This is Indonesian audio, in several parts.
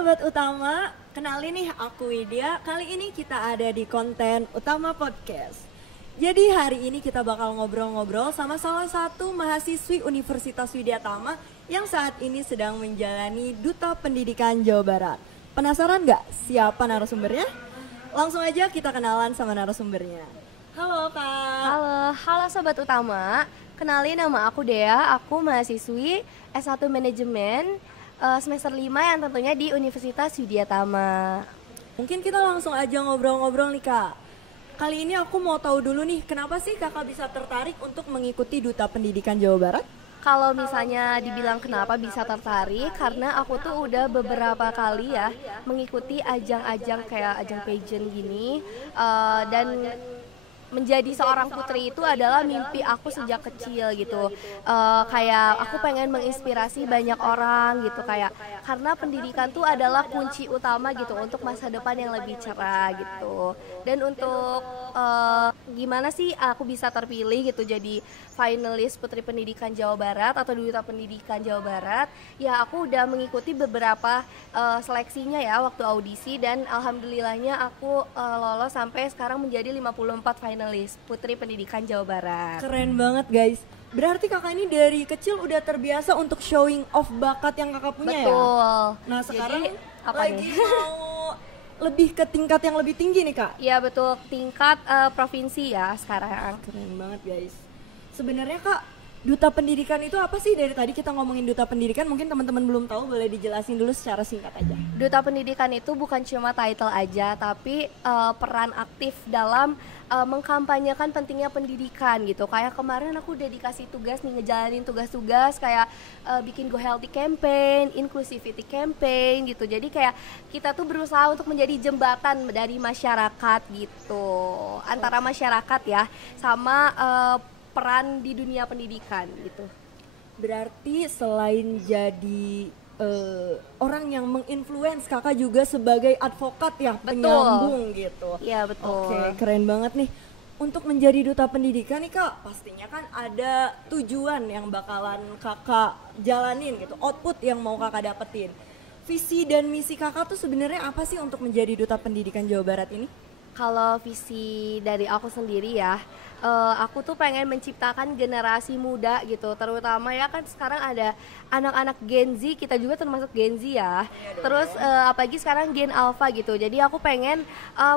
Sobat Utama, kenalin nih aku Widya. Kali ini kita ada di konten Utama Podcast. Jadi hari ini kita bakal ngobrol-ngobrol sama salah satu mahasiswi Universitas Widyatama yang saat ini sedang menjalani Duta Pendidikan Jawa Barat. Penasaran nggak siapa narasumbernya? Langsung aja kita kenalan sama narasumbernya. Halo Kak. Halo Sobat Utama. Kenalin, nama aku Dea, aku mahasiswi S1 Manajemen semester 5 yang tentunya di Universitas Widyatama. Mungkin kita langsung aja ngobrol-ngobrol nih Kak. Kali ini aku mau tahu dulu nih, kenapa sih Kakak bisa tertarik untuk mengikuti Duta Pendidikan Jawa Barat? Kalau misalnya dibilang kenapa bisa tertarik, karena aku tuh udah beberapa kali ya mengikuti ajang-ajang kayak ajang pageant gini, dan menjadi seorang putri itu adalah mimpi aku sejak kecil gitu. Kayak aku pengen menginspirasi banyak orang gitu, kayak karena pendidikan tuh adalah kunci utama gitu untuk masa depan yang lebih cerah gitu. Dan untuk gimana sih aku bisa terpilih gitu jadi finalis Putri Pendidikan Jawa Barat atau Duta Pendidikan Jawa Barat, ya aku udah mengikuti beberapa seleksinya ya waktu audisi, dan alhamdulillahnya aku lolos sampai sekarang menjadi 54 finalis Putri Pendidikan Jawa Barat. Keren banget guys. Berarti kakak ini dari kecil udah terbiasa untuk showing off bakat yang kakak punya. Betul. Ya? Nah sekarang jadi, apa lagi nih? mau lebih ke tingkat yang lebih tinggi nih Kak. Iya betul, tingkat provinsi ya sekarang. Keren banget guys. Sebenarnya Kak, Duta Pendidikan itu apa sih? Dari tadi kita ngomongin Duta Pendidikan, mungkin teman-teman belum tahu, boleh dijelasin dulu secara singkat aja. Duta Pendidikan itu bukan cuma title aja, tapi peran aktif dalam mengkampanyekan pentingnya pendidikan gitu. Kayak kemarin aku udah dikasih tugas nih, ngejalanin tugas-tugas kayak bikin Go Healthy Campaign, Inclusivity Campaign gitu. Jadi kayak kita tuh berusaha untuk menjadi jembatan dari masyarakat gitu, antara masyarakat ya sama peran di dunia pendidikan gitu. Berarti selain jadi orang yang menginfluence, kakak juga sebagai advokat ya, penyambung gitu. Iya betul. Oke, keren banget nih. Untuk menjadi duta pendidikan nih Kak, pastinya kan ada tujuan yang bakalan kakak jalanin gitu, output yang mau kakak dapetin. Visi dan misi kakak tuh sebenarnya apa sih untuk menjadi duta pendidikan Jawa Barat ini? Kalau visi dari aku sendiri ya, aku tuh pengen menciptakan generasi muda gitu, terutama ya kan sekarang ada anak-anak Gen Z, kita juga termasuk Gen Z ya. Terus apalagi sekarang Gen Alpha gitu. Jadi aku pengen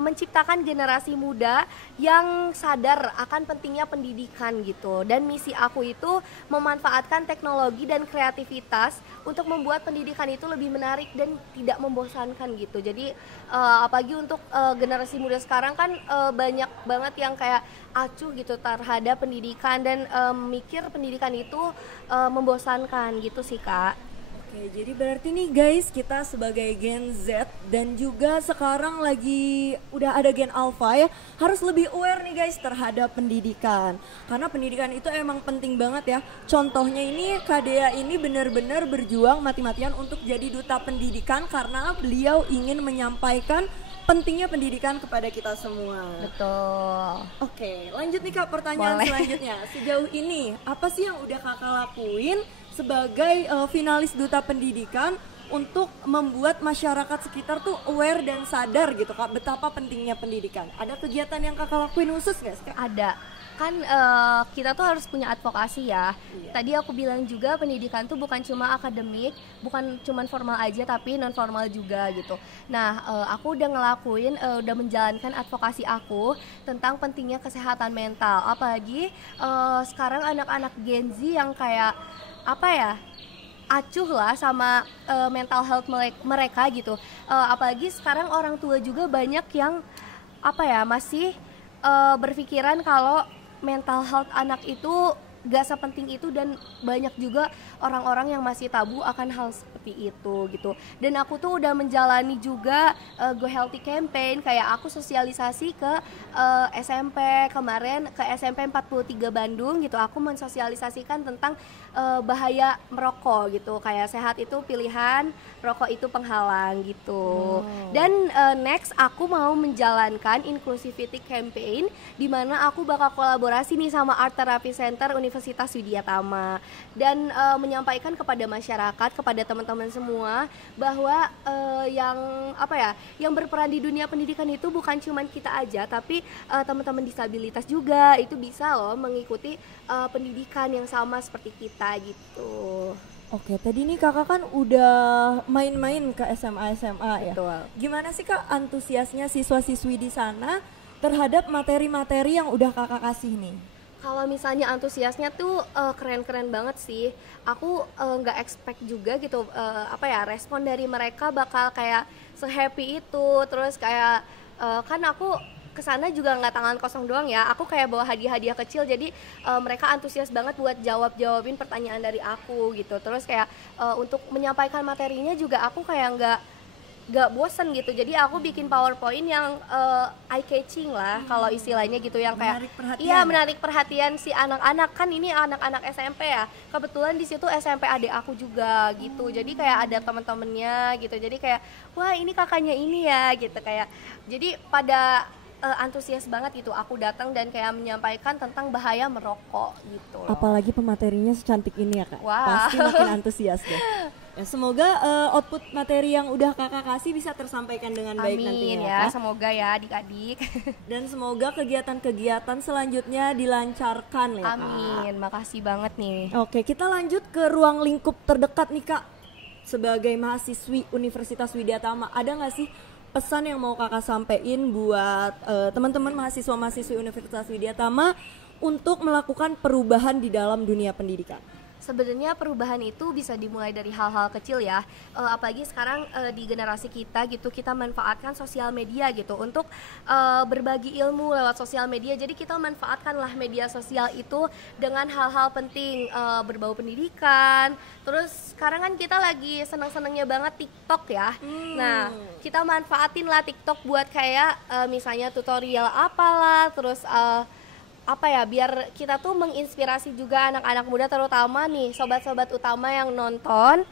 menciptakan generasi muda yang sadar akan pentingnya pendidikan gitu. Dan misi aku itu memanfaatkan teknologi dan kreativitas untuk membuat pendidikan itu lebih menarik dan tidak membosankan gitu. Jadi apalagi untuk generasi muda sekarang kan banyak banget yang kayak acuh gitu terhadap pendidikan dan mikir pendidikan itu membosankan gitu sih Kak. Oke, jadi berarti nih guys, kita sebagai Gen Z dan juga sekarang lagi udah ada Gen Alpha ya, harus lebih aware nih guys terhadap pendidikan. Karena pendidikan itu emang penting banget ya. Contohnya ini Kak Dea ini benar-benar berjuang mati-matian untuk jadi duta pendidikan karena beliau ingin menyampaikan pentingnya pendidikan kepada kita semua. Betul. Oke, lanjut nih Kak, pertanyaan selanjutnya. Sejauh ini apa sih yang udah kakak lakuin sebagai finalis duta pendidikan untuk membuat masyarakat sekitar tuh aware dan sadar gitu Kak, betapa pentingnya pendidikan? Ada kegiatan yang kakak lakuin khusus nggak sih Kak? Ada. Kan kita tuh harus punya advokasi ya. Iya. Tadi aku bilang juga pendidikan tuh bukan cuma akademik, bukan cuma formal aja tapi non formal juga gitu. Nah, aku udah ngelakuin, udah menjalankan advokasi aku tentang pentingnya kesehatan mental. Apalagi sekarang anak-anak Gen Z yang kayak apa ya, acuh lah sama mental health mereka gitu. Apalagi sekarang orang tua juga banyak yang apa ya, masih berpikiran kalau mental health anak itu gak sepenting itu, dan banyak juga orang-orang yang masih tabu akan hal seperti itu gitu. Dan aku tuh udah menjalani juga Go Healthy Campaign, kayak aku sosialisasi ke SMP kemarin, ke SMP 43 Bandung gitu. Aku mensosialisasikan tentang bahaya merokok gitu, kayak sehat itu pilihan, rokok itu penghalang gitu. Dan next aku mau menjalankan Inclusivity Campaign, di mana aku bakal kolaborasi nih sama Art Therapy Center Universitas Universitas Widya Tama dan menyampaikan kepada masyarakat, kepada teman-teman semua bahwa yang berperan di dunia pendidikan itu bukan cuma kita aja, tapi teman-teman disabilitas juga itu bisa loh mengikuti pendidikan yang sama seperti kita gitu. Oke, tadi nih kakak kan udah main-main ke SMA ya. Betul. Gimana sih kak antusiasnya siswa-siswi di sana terhadap materi-materi yang udah kakak kasih nih? Kalau misalnya antusiasnya tuh keren-keren banget sih. Aku nggak expect juga gitu respon dari mereka bakal kayak se-happy itu. Terus kayak kan aku kesana juga nggak tangan kosong doang ya, aku kayak bawa hadiah-hadiah kecil, jadi mereka antusias banget buat jawabin pertanyaan dari aku gitu. Terus kayak untuk menyampaikan materinya juga aku kayak nggak bosen gitu, jadi aku bikin PowerPoint yang eye catching lah kalau istilahnya gitu, yang kayak menarik perhatian si anak-anak. Kan ini anak-anak SMP ya, kebetulan di situ SMP adik aku juga gitu, jadi kayak ada teman-temannya gitu, jadi kayak wah ini kakaknya ini ya gitu, kayak jadi pada antusias banget gitu aku datang dan kayak menyampaikan tentang bahaya merokok gitu loh. Apalagi pematerinya secantik ini ya kak, wow. Pasti makin antusias deh. Ya, semoga output materi yang udah kakak kasih bisa tersampaikan dengan baik nantinya ya kak. Semoga ya adik-adik. Dan semoga kegiatan-kegiatan selanjutnya dilancarkan ya kak. Amin, makasih banget nih. Oke, kita lanjut ke ruang lingkup terdekat nih kak. Sebagai mahasiswi Universitas Widya Tama, ada nggak sih pesan yang mau kakak sampein buat teman-teman mahasiswa-mahasiswi Universitas Widya Tama untuk melakukan perubahan di dalam dunia pendidikan? Sebenarnya perubahan itu bisa dimulai dari hal-hal kecil ya, apalagi sekarang di generasi kita gitu, kita manfaatkan sosial media gitu untuk berbagi ilmu lewat sosial media. Jadi kita manfaatkanlah media sosial itu dengan hal-hal penting, berbau pendidikan. Terus sekarang kan kita lagi seneng-senengnya banget TikTok ya. Nah, kita manfaatin lah TikTok buat kayak misalnya tutorial apalah, terus biar kita tuh menginspirasi juga anak-anak muda, terutama nih sobat-sobat utama yang nonton,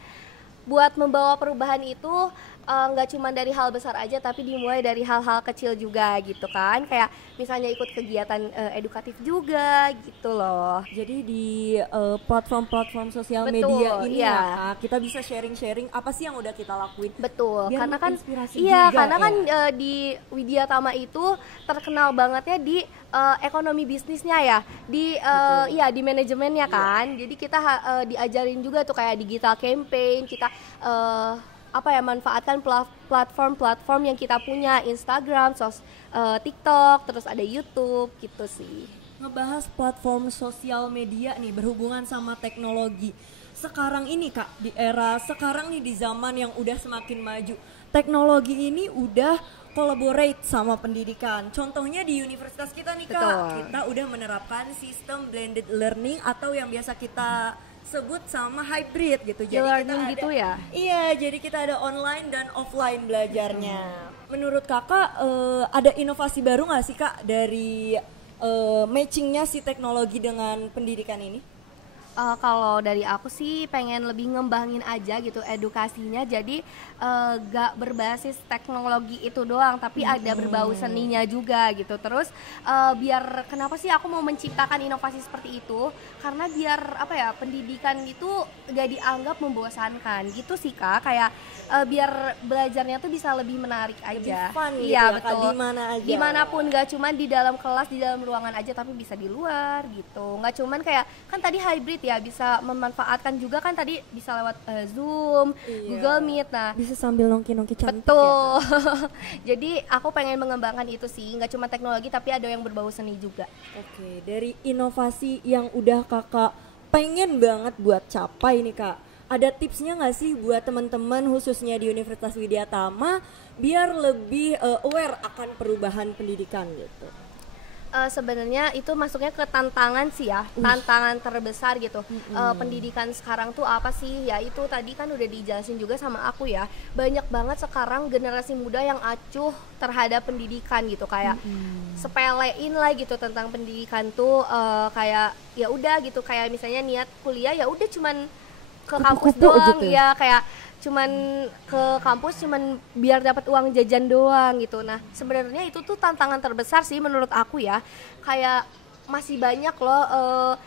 buat membawa perubahan itu nggak cuma dari hal besar aja, tapi dimulai dari hal-hal kecil juga gitu kan, kayak misalnya ikut kegiatan edukatif juga gitu loh. Jadi di platform-platform sosial Betul, media ini iya. ya kita bisa sharing-sharing apa sih yang udah kita lakuin. Betul, Biar karena kan juga, karena kan di Widya Tama itu terkenal bangetnya di ekonomi bisnisnya ya, di di manajemennya kan. Jadi kita diajarin juga tuh kayak digital campaign, kita manfaatkan platform-platform yang kita punya, Instagram, TikTok, terus ada YouTube gitu sih. Ngebahas platform sosial media nih berhubungan sama teknologi. Sekarang ini kak, di era sekarang nih, di zaman yang udah semakin maju, teknologi ini udah collaborate sama pendidikan. Contohnya di universitas kita nih kak, Betul. kita udah menerapkan sistem blended learning atau yang biasa kita sebut sama hybrid gitu. Jadi learning kita gitu ya? Iya, jadi kita ada online dan offline belajarnya. Menurut kakak ada inovasi baru nggak sih kak dari matchingnya si teknologi dengan pendidikan ini? Kalau dari aku sih pengen lebih ngembangin aja gitu edukasinya, jadi gak berbasis teknologi itu doang, tapi ada berbau seninya juga gitu. Terus biar kenapa sih aku mau menciptakan inovasi seperti itu, karena biar pendidikan itu gak dianggap membosankan gitu sih kak, kayak biar belajarnya tuh bisa lebih menarik aja. Lebih fun gitu iya ya, betul, dimana aja, dimanapun, gak cuman di dalam kelas, di dalam ruangan aja, tapi bisa di luar gitu. Gak cuman kayak kan tadi hybrid ya, bisa memanfaatkan juga kan tadi bisa lewat Zoom, Google Meet. Nah, bisa sambil nongki-nongki cantik. betul ya. Jadi aku pengen mengembangkan itu sih, nggak cuma teknologi tapi ada yang berbau seni juga. Oke, dari inovasi yang udah kakak pengen banget buat capai nih kak, ada tipsnya nggak sih buat teman-teman khususnya di Universitas Widya Tama biar lebih aware akan perubahan pendidikan gitu? Sebenarnya itu masuknya ke tantangan sih ya, tantangan terbesar gitu. Pendidikan sekarang tuh apa sih? Ya itu tadi kan udah dijelasin juga sama aku ya. Banyak banget sekarang generasi muda yang acuh terhadap pendidikan gitu, kayak sepelein lah gitu tentang pendidikan tuh, kayak ya udah gitu, kayak misalnya niat kuliah ya udah cuman ke kampus doang gitu. Ya kayak cuman ke kampus cuman biar dapat uang jajan doang gitu. Nah sebenarnya itu tuh tantangan terbesar sih menurut aku ya, kayak masih banyak loh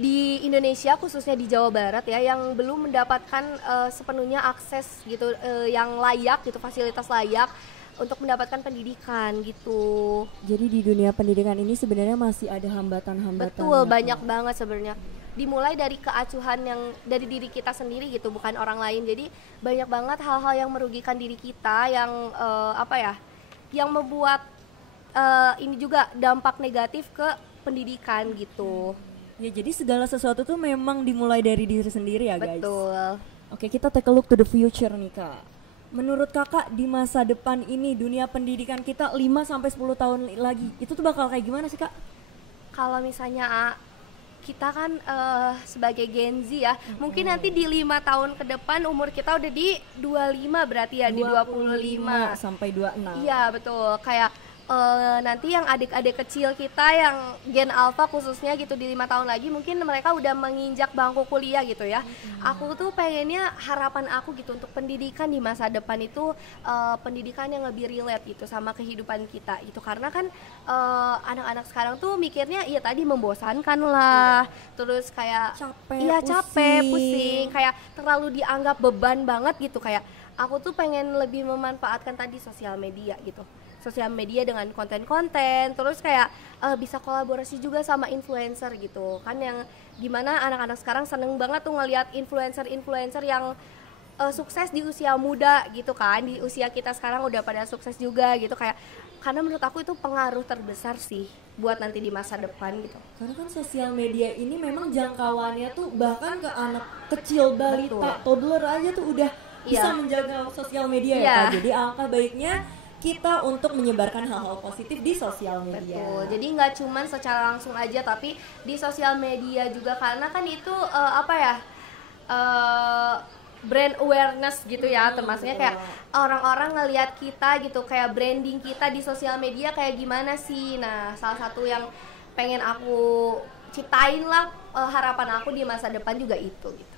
di Indonesia khususnya di Jawa Barat ya yang belum mendapatkan sepenuhnya akses gitu yang layak gitu, fasilitas layak untuk mendapatkan pendidikan gitu. Jadi di dunia pendidikan ini sebenarnya masih ada hambatan-hambatan. Betul, banyak banget sebenarnya. Dimulai dari keacuhan yang dari diri kita sendiri gitu, bukan orang lain. Jadi banyak banget hal-hal yang merugikan diri kita yang yang membuat ini juga dampak negatif ke pendidikan gitu. Ya jadi segala sesuatu tuh memang dimulai dari diri sendiri ya guys. Betul. Oke, kita take a look to the future nih Kak. Menurut Kakak di masa depan ini dunia pendidikan kita 5-10 tahun lagi itu tuh bakal kayak gimana sih Kak? Kalau misalnya kita kan sebagai Gen Z ya, mungkin nanti di 5 tahun ke depan umur kita udah di 25 berarti ya, di 25 sampai 26. Iya betul, kayak nanti yang adik-adik kecil kita yang Gen Alpha khususnya gitu di 5 tahun lagi mungkin mereka udah menginjak bangku kuliah gitu ya. Aku tuh pengennya harapan aku gitu untuk pendidikan di masa depan itu pendidikan yang lebih relate gitu sama kehidupan kita itu, karena kan anak-anak sekarang tuh mikirnya iya tadi membosankan lah, terus kayak capek, pusing, kayak terlalu dianggap beban banget gitu. Kayak aku tuh pengen lebih memanfaatkan tadi sosial media gitu, sosial media dengan konten-konten, terus kayak bisa kolaborasi juga sama influencer gitu kan, yang dimana anak-anak sekarang seneng banget tuh ngelihat influencer yang sukses di usia muda gitu kan, di usia kita sekarang udah pada sukses juga gitu, kayak karena menurut aku itu pengaruh terbesar sih buat nanti di masa depan gitu. Karena kan sosial media ini memang jangkauannya tuh bahkan ke anak kecil, balita, toddler aja tuh udah bisa menjaga sosial media ya Kak. Jadi alangkah baiknya kita untuk menyebarkan hal-hal positif di sosial media. Betul. Jadi nggak cuman secara langsung aja, tapi di sosial media juga, karena kan itu brand awareness gitu ya, termasuknya kayak orang-orang ngelihat kita gitu, kayak branding kita di sosial media kayak gimana sih. Nah, salah satu yang pengen aku ciptain lah harapan aku di masa depan juga itu gitu.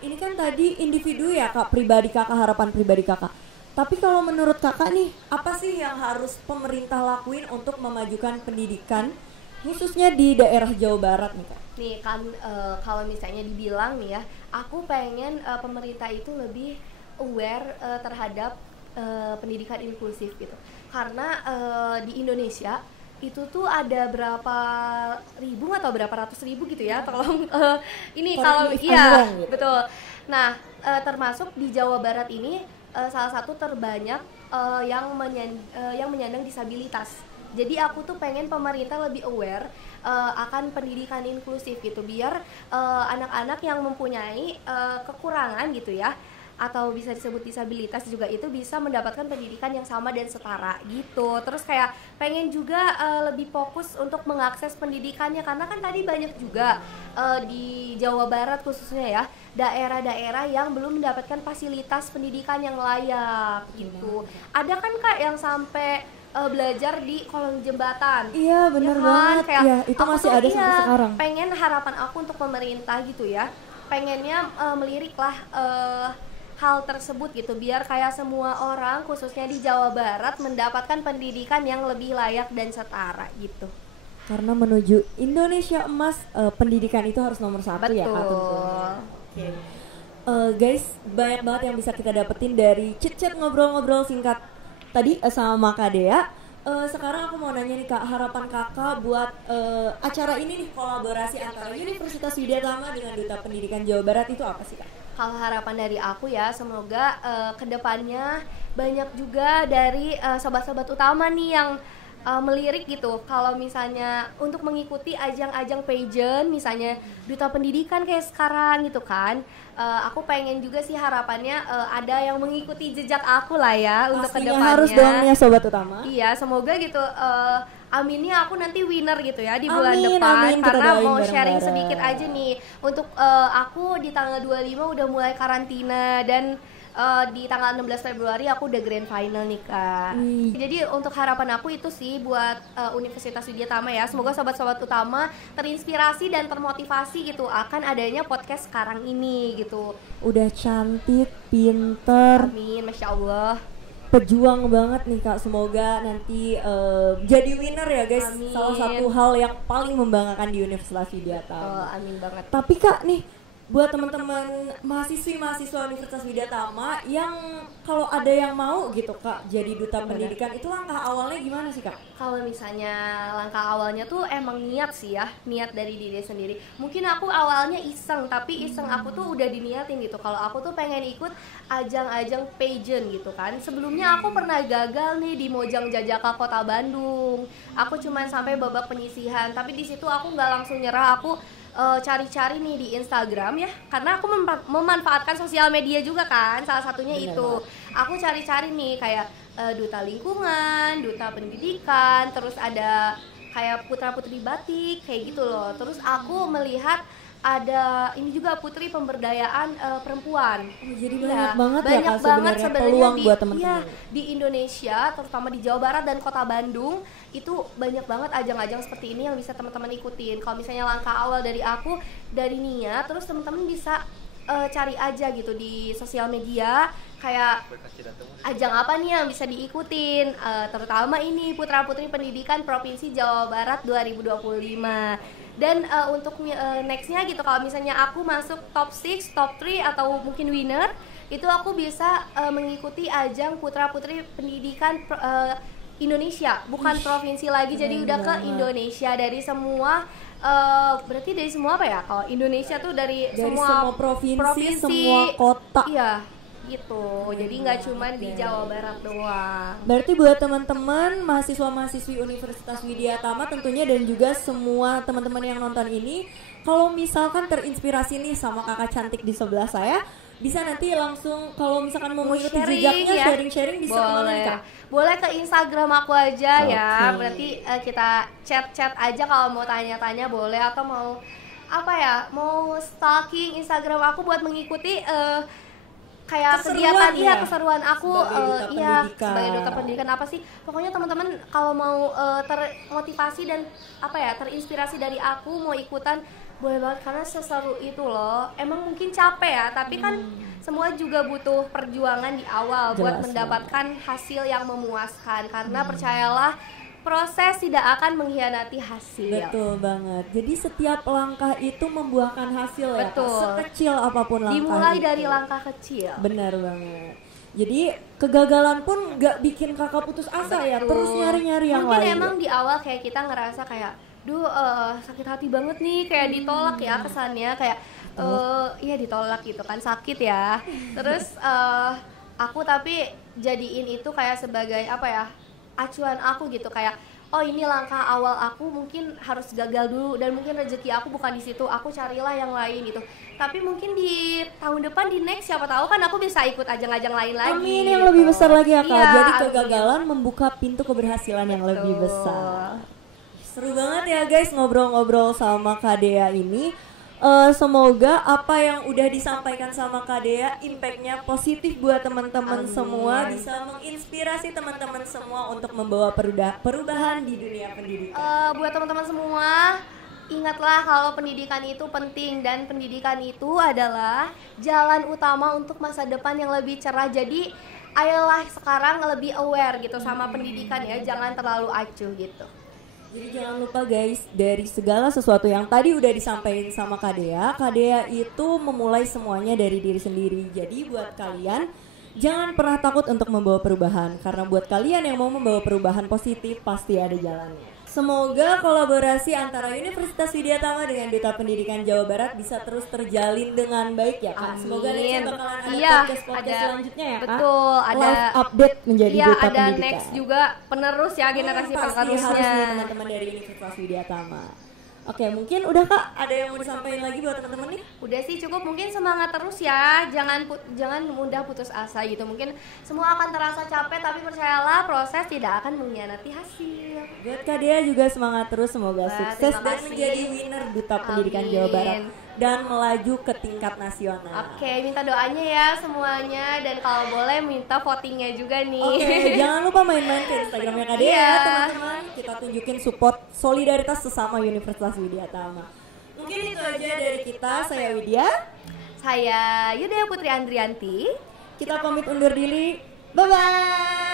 Ini kan tadi individu ya Kak, pribadi Kakak, harapan pribadi Kakak. Tapi kalau menurut Kakak nih, apa sih yang harus pemerintah lakuin untuk memajukan pendidikan khususnya di daerah Jawa Barat nih Kak? Nih kan kalau misalnya dibilang nih ya, aku pengen pemerintah itu lebih aware terhadap pendidikan inklusif gitu. Karena di Indonesia itu tuh ada berapa ribu atau berapa ratus ribu gitu ya, tolong ini kalau iya gitu. Betul. Nah termasuk di Jawa Barat ini salah satu terbanyak yang menyandang disabilitas. Jadi aku tuh pengen pemerintah lebih aware akan pendidikan inklusif gitu, biar anak-anak yang mempunyai kekurangan gitu ya, atau bisa disebut disabilitas juga, itu bisa mendapatkan pendidikan yang sama dan setara gitu. Terus kayak pengen juga lebih fokus untuk mengakses pendidikannya, karena kan tadi banyak juga di Jawa Barat khususnya ya, daerah-daerah yang belum mendapatkan fasilitas pendidikan yang layak gitu. Ada kan Kak yang sampai belajar di kolong jembatan. Iya benar ya kan? Banget. Kayak ya, itu masih ada sampai sekarang. Pengen harapan aku untuk pemerintah gitu ya, pengennya melirik lah hal tersebut gitu, biar kayak semua orang khususnya di Jawa Barat mendapatkan pendidikan yang lebih layak dan setara gitu. Karena menuju Indonesia emas, pendidikan itu harus nomor satu. Betul. Ya Kak tentunya. Okay. Guys, banyak banget yang bisa kita dapetin dari chit-chat ngobrol-ngobrol singkat tadi sama Kak Dea. Sekarang aku mau nanya nih Kak, harapan Kakak buat acara ini nih, kolaborasi antara Universitas Widya Tama dengan Duta Pendidikan Jawa Barat itu apa sih Kak? Kalau harapan dari aku ya, semoga kedepannya banyak juga dari sobat-sobat utama nih yang melirik gitu, kalau misalnya untuk mengikuti ajang-ajang pageant misalnya Duta Pendidikan kayak sekarang gitu kan. Aku pengen juga sih harapannya ada yang mengikuti jejak aku lah ya. Pastinya untuk kedepannya harus dong ya sobat utama. Iya, semoga gitu. Aminnya aku nanti winner gitu ya di bulan depan. Karena mau sharing sedikit aja nih, untuk aku di tanggal 25 udah mulai karantina, dan di tanggal 16 Februari aku udah grand final nih Kak. Jadi untuk harapan aku itu sih buat Universitas Widya Tama ya, semoga sobat-sobat utama terinspirasi dan termotivasi gitu akan adanya podcast sekarang ini gitu. Udah cantik, pinter. Amin, Masya Allah. pejuang banget nih Kak. Semoga nanti jadi winner ya guys. Amin. Salah satu hal yang paling membanggakan di Universitas Widya Tama. Amin banget. Tapi Kak nih, buat teman-teman mahasiswa Universitas Widya Tama yang kalau ada yang mau gitu Kak jadi duta pendidikan, itu langkah awalnya gimana sih Kak? Kalau misalnya langkah awalnya tuh emang niat sih ya, niat dari diri sendiri. Mungkin aku awalnya iseng, tapi iseng aku tuh udah diniatin gitu. Kalau aku tuh pengen ikut ajang-ajang pageant gitu kan. Sebelumnya aku pernah gagal nih di Mojang Jajaka Kota Bandung. Aku cuman sampai babak penyisihan, tapi di situ aku nggak langsung nyerah. Aku cari-cari nih di Instagram ya, karena aku memanfaatkan sosial media juga kan, salah satunya itu. Aku cari-cari nih kayak duta lingkungan, duta pendidikan, terus ada kayak putra-putri batik kayak gitu loh. Terus aku melihat ada ini juga putri pemberdayaan perempuan. Jadi Nah, banget ya banyak Kak banget sebenarnya sebenarnya peluang di, buat teman-teman. di Indonesia, terutama di Jawa Barat dan Kota Bandung, itu banyak banget ajang-ajang seperti ini yang bisa teman-teman ikutin. Kalau misalnya langkah awal dari aku dari niat, terus teman-teman bisa cari aja gitu di sosial media kayak ajang apa nih yang bisa diikutin, terutama ini Putra Putri Pendidikan Provinsi Jawa Barat 2025. Dan untuk nextnya gitu, kalau misalnya aku masuk top 6, top 3 atau mungkin winner, itu aku bisa mengikuti ajang Putra Putri Pendidikan Indonesia, bukan provinsi lagi, jadi udah ke Indonesia dari semua. Berarti dari semua apa ya? Kalau Indonesia tuh dari semua provinsi, semua kota. Iya, gitu. Jadi nggak cuma di Jawa Barat doang. Berarti buat teman-teman mahasiswa-mahasiswi Universitas Widya Tama tentunya, dan juga semua teman-teman yang nonton ini, kalau misalkan terinspirasi nih sama kakak cantik di sebelah saya, bisa nanti langsung kalau misalkan mau mengikuti jejaknya, ya? sharing-sharing bisa kemana nih Kak? Boleh ke Instagram aku aja ya. Berarti kita chat-chat aja kalau mau tanya-tanya boleh, atau mau apa ya, mau stalking Instagram aku buat mengikuti kayak kegiatan keseruan aku sebagai duta pendidikan apa sih. Pokoknya teman-teman kalau mau termotivasi dan apa ya, terinspirasi dari aku, mau ikutan boleh banget, karena seseru itu loh. Emang mungkin capek ya, tapi kan semua juga butuh perjuangan di awal buat mendapatkan hasil yang memuaskan. Karena percayalah, proses tidak akan mengkhianati hasil. Betul banget. Jadi setiap langkah itu membuahkan hasil ya Kak, sekecil apapun langkah. Dimulai itu dari langkah kecil. Benar banget. Jadi kegagalan pun gak bikin kakak putus asa ya, terus nyari-nyari yang lain. Mungkin emang di awal kayak kita ngerasa kayak sakit hati banget nih, kayak ditolak ya kesannya, kayak iya ditolak gitu kan, sakit ya. Terus aku tapi jadiin itu kayak sebagai apa ya, acuan aku gitu, kayak oh ini langkah awal aku, mungkin harus gagal dulu, dan mungkin rezeki aku bukan di situ, aku carilah yang lain gitu. Tapi mungkin di tahun depan, di next, siapa tahu kan aku bisa ikut ajang-ajang lain lagi. Amin, yang lebih besar lagi ya Kak. Jadi kegagalan membuka pintu keberhasilan yang lebih besar. Seru banget ya guys ngobrol-ngobrol sama Kak Dea ini. Semoga apa yang udah disampaikan sama Kak Dea impact-nya positif buat teman-teman semua, bisa menginspirasi teman-teman semua untuk membawa perubahan di dunia pendidikan. Buat teman-teman semua, ingatlah kalau pendidikan itu penting, dan pendidikan itu adalah jalan utama untuk masa depan yang lebih cerah. Jadi ayolah sekarang lebih aware gitu sama pendidikan ya, jangan terlalu acuh gitu. Jadi jangan lupa guys, dari segala sesuatu yang tadi udah disampaikan sama Kak Dea itu memulai semuanya dari diri sendiri. Jadi buat kalian jangan pernah takut untuk membawa perubahan, karena buat kalian yang mau membawa perubahan positif pasti ada jalannya. Semoga kolaborasi antara Universitas Widya Tama dengan Duta Pendidikan Jawa Barat bisa terus terjalin dengan baik ya Kak. Semoga nanti bakalan ada podcast selanjutnya ya Kak. Betul, ada live update menjadi Duta ada Pendidikan. Next juga penerus ya, generasi penerusnya. Harus nih teman-teman dari Universitas Widya Tama. Oke, mungkin udah Kak, ada yang mau disampaikan lagi buat teman-teman nih? Udah sih cukup, mungkin semangat terus ya, jangan mudah putus asa gitu. Mungkin semua akan terasa capek, tapi percayalah proses tidak akan mengkhianati hasil. Buat Kak Dea juga semangat terus, semoga sukses dan menjadi winner Duta Pendidikan Jawa Barat dan melaju ke tingkat nasional. Oke, minta doanya ya semuanya, dan kalau boleh minta votingnya juga nih. Oke, jangan lupa main-main ke Instagramnya Kak Dea teman-teman. Kita tunjukin support solidaritas sesama Universitas Widya Tama. Mungkin itu aja dari kita. Saya Widya, saya Yudea Putri Andrianti. kita pamit undur diri. Bye-bye.